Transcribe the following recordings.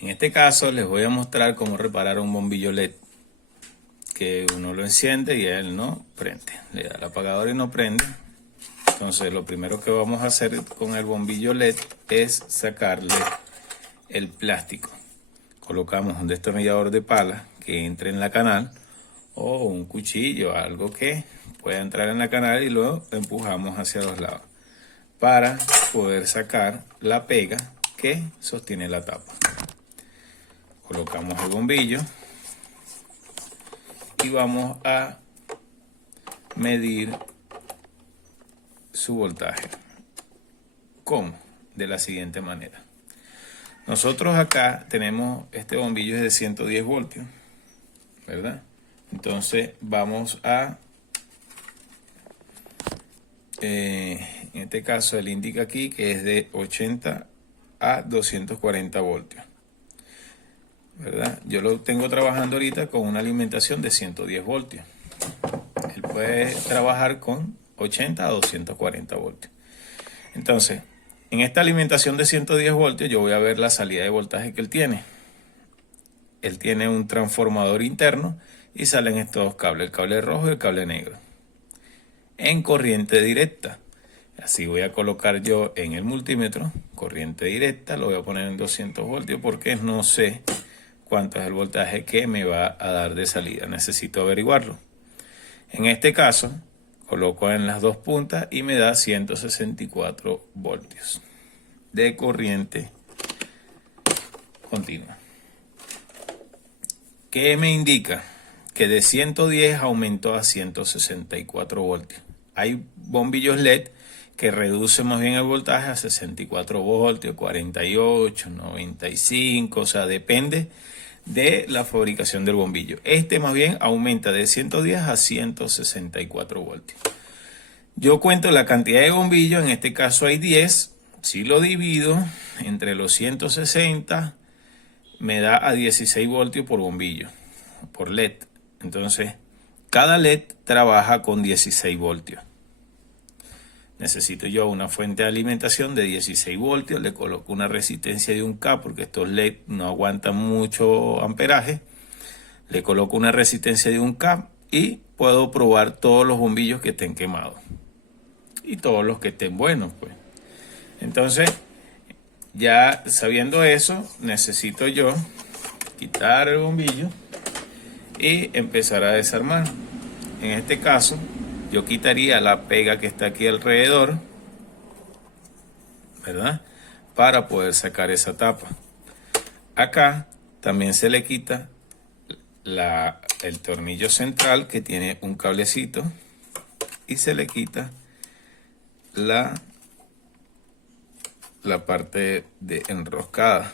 En este caso les voy a mostrar cómo reparar un bombillo LED que uno lo enciende y él no prende. Le da el apagador y no prende. Entonces lo primero que vamos a hacer con el bombillo LED es sacarle el plástico. Colocamos un destornillador de pala que entre en la canal o un cuchillo, algo que pueda entrar en la canal, y luego empujamos hacia los lados para poder sacar la pega que sostiene la tapa. Colocamos el bombillo y vamos a medir su voltaje. ¿Cómo? De la siguiente manera. Nosotros acá tenemos, este bombillo es de 110 voltios, ¿verdad? Entonces vamos a, en este caso él indica aquí que es de 80 a 240 voltios, ¿verdad? Yo lo tengo trabajando ahorita con una alimentación de 110 voltios. Él puede trabajar con 80 a 240 voltios. Entonces, en esta alimentación de 110 voltios yo voy a ver la salida de voltaje que él tiene. Él tiene un transformador interno y salen estos dos cables, el cable rojo y el cable negro, en corriente directa. Así voy a colocar yo en el multímetro, corriente directa, lo voy a poner en 200 voltios porque no sé cuánto es el voltaje que me va a dar de salida. Necesito averiguarlo. En este caso, coloco en las dos puntas y me da 164 voltios de corriente continua. ¿Qué me indica? Que de 110 aumentó a 164 voltios. Hay bombillos LED que reducen más bien el voltaje a 64 voltios, 48, 95, o sea, depende de la fabricación del bombillo. Este más bien aumenta de 110 a 164 voltios. Yo cuento la cantidad de bombillos, en este caso hay 10. Si lo divido entre los 160, me da a 16 voltios por bombillo, por LED. Entonces, cada LED trabaja con 16 voltios. Necesito yo una fuente de alimentación de 16 voltios, le coloco una resistencia de 1K porque estos LED no aguantan mucho amperaje. Le coloco una resistencia de 1K y puedo probar todos los bombillos que estén quemados y todos los que estén buenos, pues. Entonces, ya sabiendo eso, necesito yo quitar el bombillo y empezar a desarmar. En este caso, yo quitaría la pega que está aquí alrededor, ¿verdad? Para poder sacar esa tapa. Acá también se le quita el tornillo central que tiene un cablecito y se le quita la parte de enroscada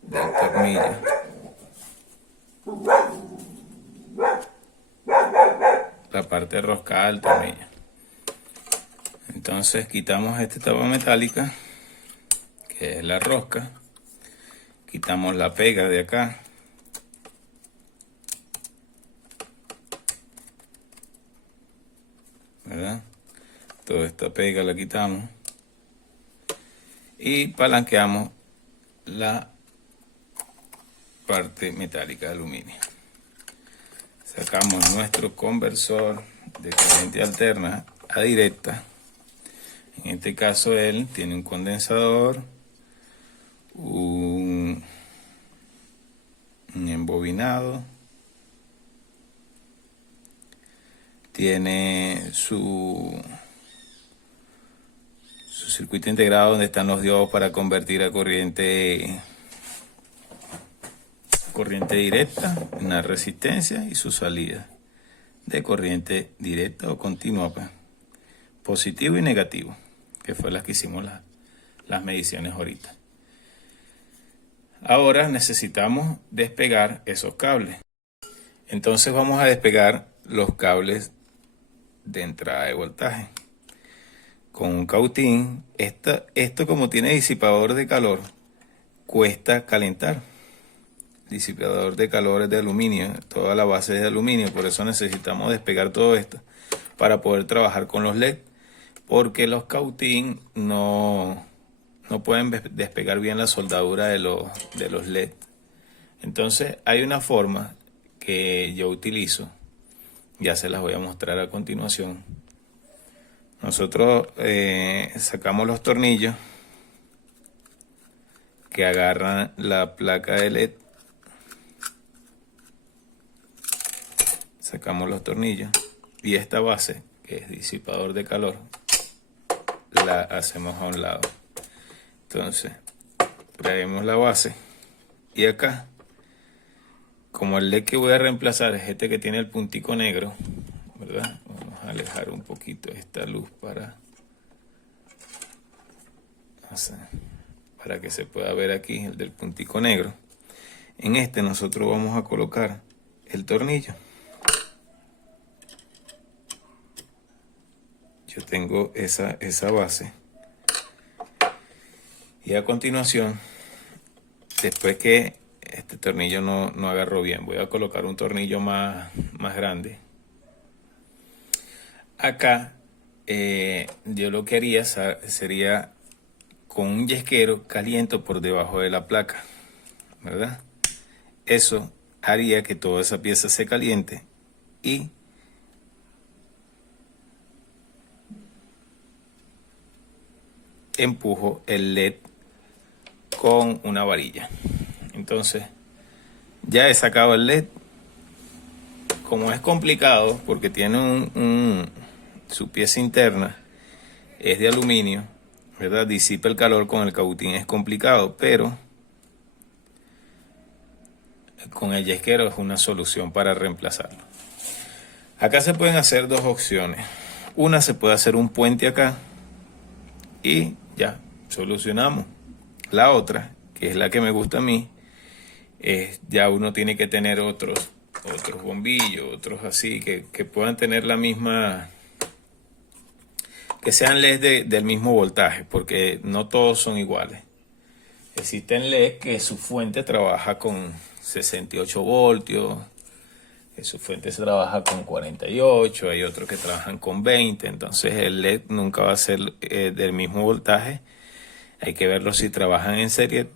del tornillo. La parte enroscada del tornillo. Entonces quitamos esta tapa metálica, que es la rosca. Quitamos la pega de acá. ¿Verdad? Toda esta pega la quitamos. Y palanqueamos la parte metálica de aluminio. Sacamos nuestro conversor de corriente alterna a directa. En este caso él tiene un condensador, un embobinado, tiene su circuito integrado donde están los diodos para convertir a corriente directa, una resistencia, y su salida de corriente directa o continua, pues, positivo y negativo, que fue las que hicimos las mediciones ahorita. Ahora necesitamos despegar esos cables. Entonces vamos a despegar los cables de entrada de voltaje con un cautín. Esto como tiene disipador de calor, cuesta calentar. Disipador de calor es de aluminio, toda la base es de aluminio, por eso necesitamos despegar todo esto para poder trabajar con los LED, porque los cautín no no pueden despegar bien la soldadura de los LED. Entonces hay una forma que yo utilizo, ya se las voy a mostrar a continuación. Nosotros sacamos los tornillos que agarran la placa de LED. Sacamos los tornillos y esta base, que es disipador de calor, la hacemos a un lado. Entonces traemos la base y acá, como el LED que voy a reemplazar es este que tiene el puntico negro, ¿verdad? Vamos a alejar un poquito esta luz para que se pueda ver aquí el del puntico negro. En este nosotros vamos a colocar el tornillo. Yo tengo esa base. Y a continuación, después que este tornillo no agarró bien, voy a colocar un tornillo más grande. Acá yo lo que haría sería con un yesquero caliento por debajo de la placa, ¿verdad? Eso haría que toda esa pieza se caliente y empujo el LED con una varilla. Entonces ya he sacado el LED. Como es complicado porque tiene su pieza interna es de aluminio, ¿verdad? Disipa el calor con el cautín, es complicado, pero con el yesquero es una solución para reemplazarlo. Acá se pueden hacer dos opciones. Una, se puede hacer un puente acá y ya solucionamos. La otra, que es la que me gusta a mí, es ya uno tiene que tener otros bombillos, otros así, que puedan tener la misma, que sean LEDs del mismo voltaje, porque no todos son iguales. Existen LEDs que su fuente trabaja con 68 voltios, su fuente se trabaja con 48, hay otros que trabajan con 20, entonces el LED nunca va a ser del mismo voltaje. Hay que verlo si trabajan en serie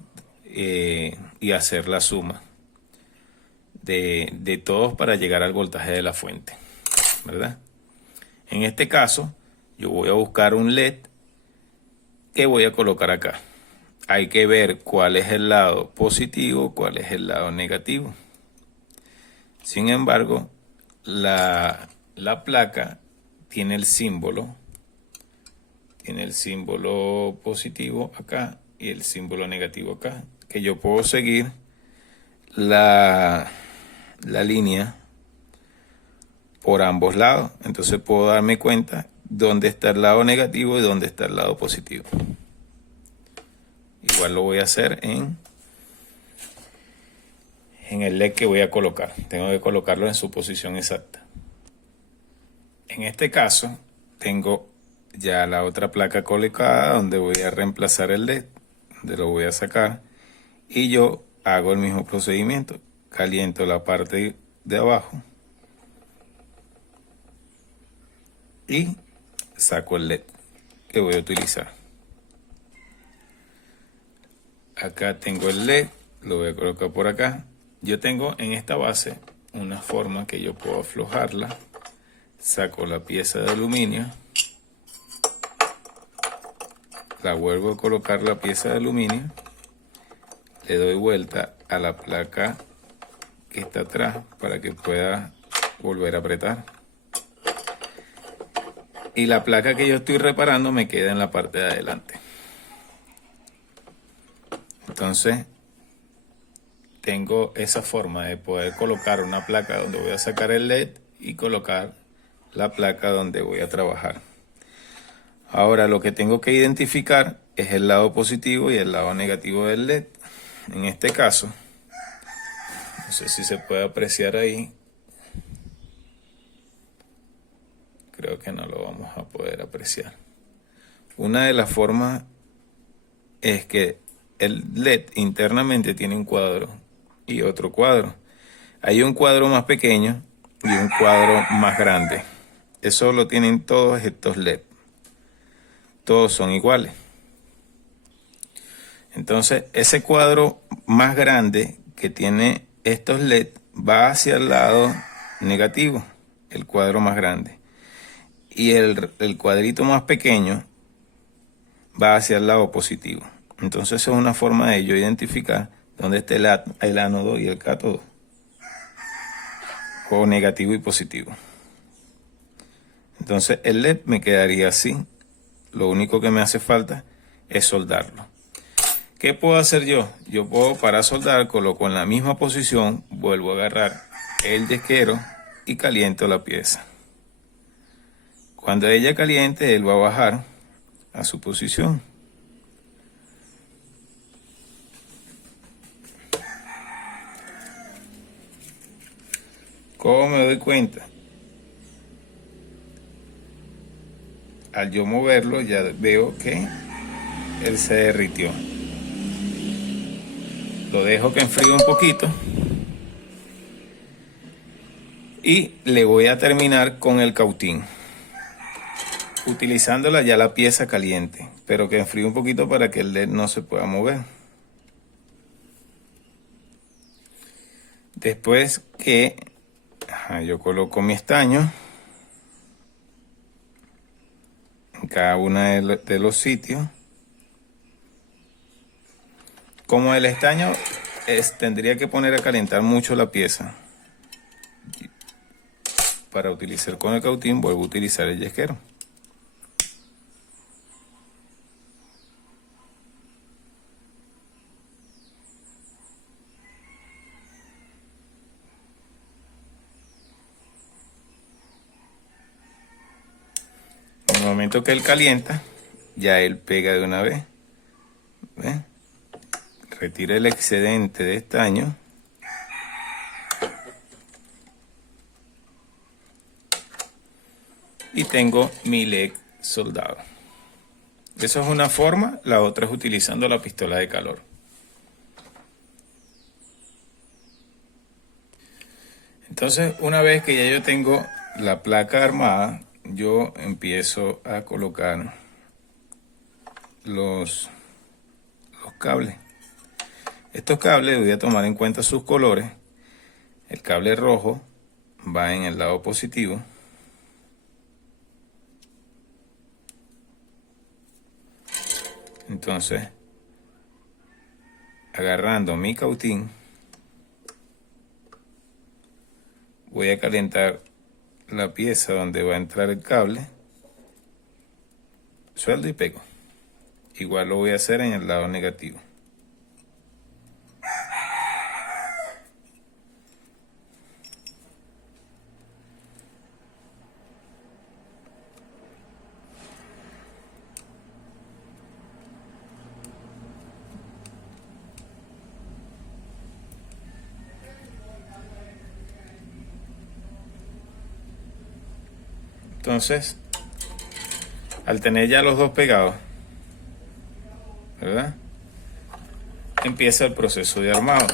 y hacer la suma de todos para llegar al voltaje de la fuente, ¿verdad? En este caso, yo voy a buscar un LED que voy a colocar acá. Hay que ver cuál es el lado positivo, cuál es el lado negativo. Sin embargo, la placa tiene el símbolo positivo acá y el símbolo negativo acá, que yo puedo seguir la línea por ambos lados. Entonces puedo darme cuenta dónde está el lado negativo y dónde está el lado positivo. Igual lo voy a hacer en el LED que voy a colocar. Tengo que colocarlo en su posición exacta. En este caso tengo ya la otra placa colocada donde voy a reemplazar el LED, donde lo voy a sacar, y yo hago el mismo procedimiento. Caliento la parte de abajo y saco el LED que voy a utilizar. Acá tengo el LED, lo voy a colocar por acá. Yo tengo en esta base una forma que yo puedo aflojarla. Saco la pieza de aluminio, la vuelvo a colocar la pieza de aluminio, le doy vuelta a la placa que está atrás para que pueda volver a apretar. Y la placa que yo estoy reparando me queda en la parte de adelante. Entonces tengo esa forma de poder colocar una placa donde voy a sacar el LED y colocar la placa donde voy a trabajar. Ahora lo que tengo que identificar es el lado positivo y el lado negativo del LED. En este caso, no sé si se puede apreciar ahí. Creo que no lo vamos a poder apreciar. Una de las formas es que el LED internamente tiene un cuadro y otro cuadro. Hay un cuadro más pequeño y un cuadro más grande. Eso lo tienen todos estos LED. Todos son iguales. Entonces ese cuadro más grande que tiene estos LED va hacia el lado negativo, el cuadro más grande. Y el cuadrito más pequeño va hacia el lado positivo. Entonces es una forma de yo identificar dónde está el ánodo y el cátodo, o negativo y positivo. Entonces el LED me quedaría así. Lo único que me hace falta es soldarlo. ¿Qué puedo hacer yo? Yo puedo, para soldar, coloco en la misma posición, vuelvo a agarrar el yesquero y caliento la pieza. Cuando ella caliente, él va a bajar a su posición. ¿Cómo me doy cuenta? Al yo moverlo ya veo que él se derritió. Lo dejo que enfríe un poquito y le voy a terminar con el cautín, utilizándola ya la pieza caliente, pero que enfríe un poquito para que el LED no se pueda mover. Después que yo coloco mi estaño en cada uno de los sitios. Como el estaño tendría que poner a calentar mucho la pieza, para utilizar con el cautín vuelvo a utilizar el yesquero. En el momento que él calienta, ya él pega de una vez. ¿Ves? Retira el excedente de estaño. Y tengo mi LED soldado. Eso es una forma, la otra es utilizando la pistola de calor. Entonces, una vez que ya yo tengo la placa armada, yo empiezo a colocar los cables. Estos cables voy a tomar en cuenta sus colores. El cable rojo va en el lado positivo. Entonces, agarrando mi cautín, voy a calentar la pieza donde va a entrar el cable. Sueldo y pego. Igual lo voy a hacer en el lado negativo. Entonces, al tener ya los dos pegados, ¿verdad? Empieza el proceso de armado.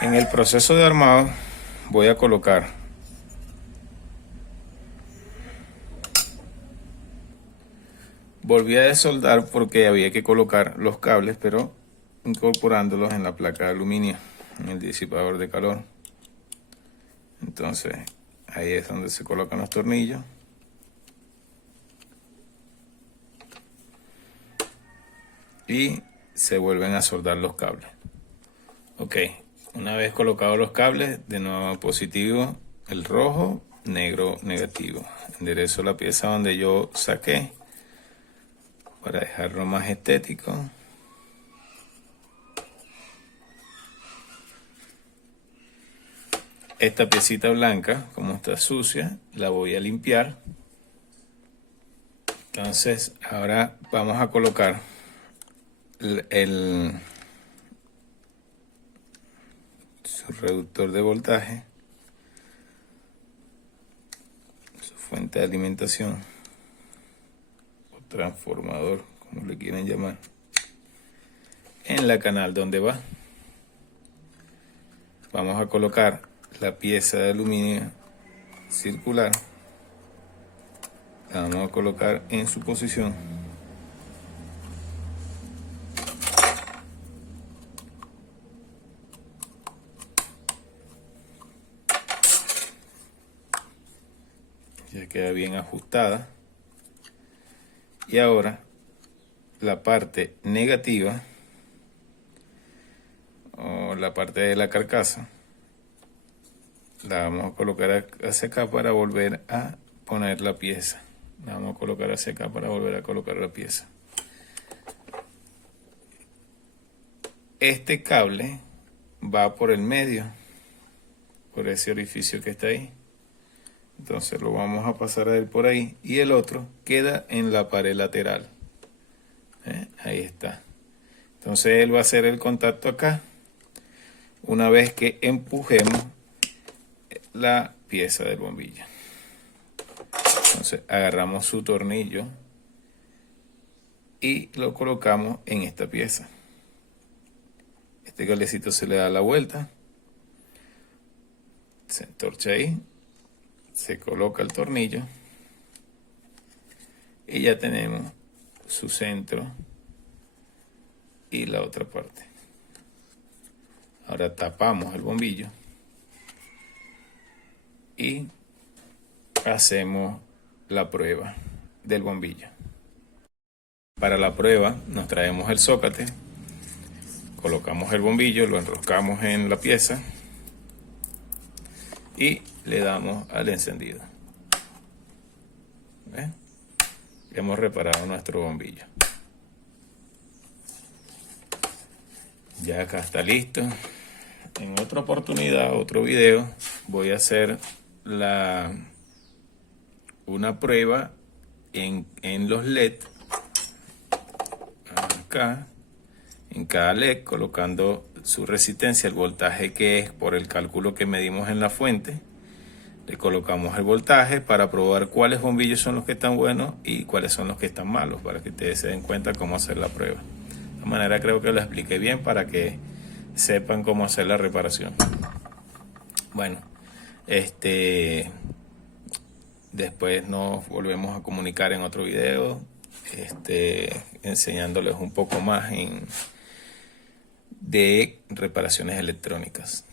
En el proceso de armado voy a colocar volví a desoldar porque había que colocar los cables, pero incorporándolos en la placa de aluminio, en el disipador de calor. Entonces ahí es donde se colocan los tornillos. Y se vuelven a soldar los cables. Ok, una vez colocados los cables, de nuevo positivo el rojo, negro negativo. Enderezo la pieza donde yo saqué para dejarlo más estético. Esta piecita blanca, como está sucia, la voy a limpiar. Entonces ahora vamos a colocar su reductor de voltaje, su fuente de alimentación o transformador, como le quieran llamar, en la canal donde va. Vamos a colocar la pieza de aluminio circular. La vamos a colocar en su posición. Ya queda bien ajustada. Y ahora la parte negativa o la parte de la carcasa la vamos a colocar hacia acá para volver a poner la pieza. La vamos a colocar hacia acá para volver a colocar la pieza. Este cable va por el medio, por ese orificio que está ahí. Entonces lo vamos a pasar a él por ahí y el otro queda en la pared lateral. Ahí está. Entonces él va a hacer el contacto acá una vez que empujemos la pieza del bombillo. Entonces agarramos su tornillo y lo colocamos en esta pieza. Este cablecito se le da la vuelta, se entorcha ahí, se coloca el tornillo y ya tenemos su centro y la otra parte. Ahora tapamos el bombillo y hacemos la prueba del bombillo. Para la prueba nos traemos el zócate, colocamos el bombillo, lo enroscamos en la pieza y le damos al encendido. ¿Ven? Hemos reparado nuestro bombillo. Ya acá está listo. En otra oportunidad, otro video, voy a hacer una prueba en los LED. Acá, en cada LED, colocando su resistencia, el voltaje que es por el cálculo que medimos en la fuente. Le colocamos el voltaje para probar cuáles bombillos son los que están buenos y cuáles son los que están malos, para que ustedes se den cuenta cómo hacer la prueba. De esta manera creo que lo expliqué bien para que sepan cómo hacer la reparación. Bueno, después nos volvemos a comunicar en otro video, enseñándoles un poco más de reparaciones electrónicas.